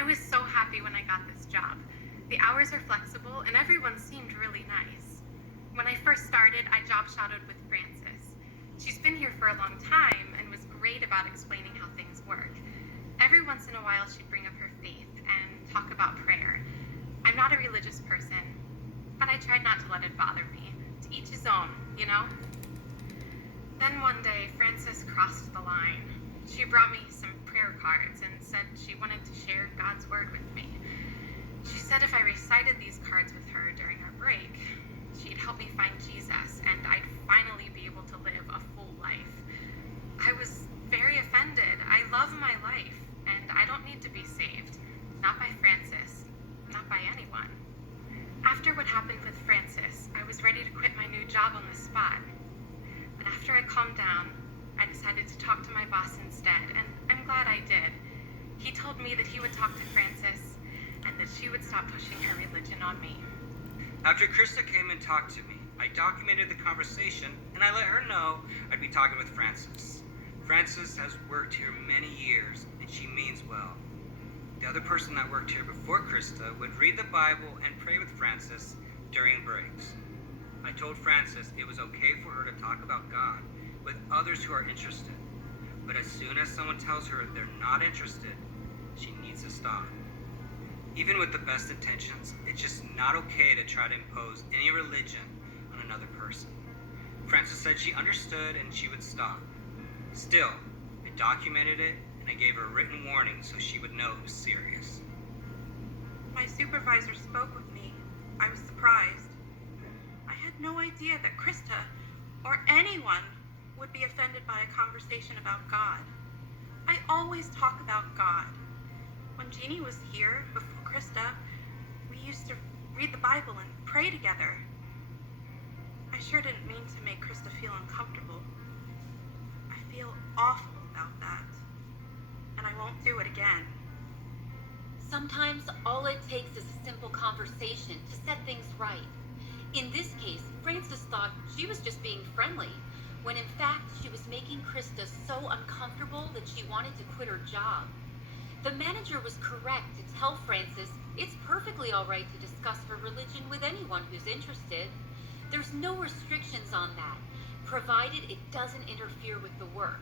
I was so happy when I got this job. The hours are flexible and everyone seemed really nice. When I first started, I job shadowed with Frances. She's been here for a long time and was great about explaining how things work. Every once in a while, she'd bring up her faith and talk about prayer. I'm not a religious person, but I tried not to let it bother me. To each his own, you know? Then one day, Frances crossed the line. She brought me some prayer cards and said she wanted to share God's word with me. She said if I recited these cards with her during our break, she'd help me find Jesus and I'd finally be able to live a full life. I was very offended. I love my life and I don't need to be saved. Not by Frances, not by anyone. After what happened with Frances, I was ready to quit my new job on the spot. But after I calmed down, I decided to talk to my boss instead, and I'm glad I did. He told me that he would talk to Frances and that she would stop pushing her religion on me. After Krista came and talked to me, I documented the conversation and I let her know I'd be talking with Frances. Frances has worked here many years and she means well. The other person that worked here before Krista would read the Bible and pray with Frances during breaks. I told Frances it was okay for her to talk about God with others who are interested, but as soon as someone tells her they're not interested, she needs to stop. Even with the best intentions, it's just not okay to try to impose any religion on another person. Frances said she understood and she would stop. Still, I documented it and I gave her a written warning so she would know it was serious. My supervisor spoke with me. I was surprised. I had no idea that Krista or anyone would be offended by a conversation about God. I always talk about God. When Jeannie was here, before Krista, we used to read the Bible and pray together. I sure didn't mean to make Krista feel uncomfortable. I feel awful about that, and I won't do it again. Sometimes all it takes is a simple conversation to set things right. In this case, Frances thought she was just being friendly, when in fact she was making Krista so uncomfortable that she wanted to quit her job. The manager was correct to tell Frances it's perfectly all right to discuss her religion with anyone who's interested. There's no restrictions on that, provided it doesn't interfere with the work.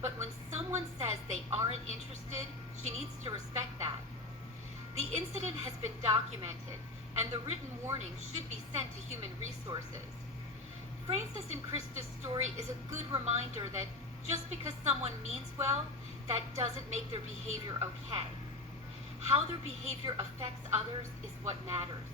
But when someone says they aren't interested, she needs to respect that. The incident has been documented, and the written warning should be sent to Human Resources. Frances and Krista's story is a good reminder that just because someone means well, that doesn't make their behavior okay. How their behavior affects others is what matters.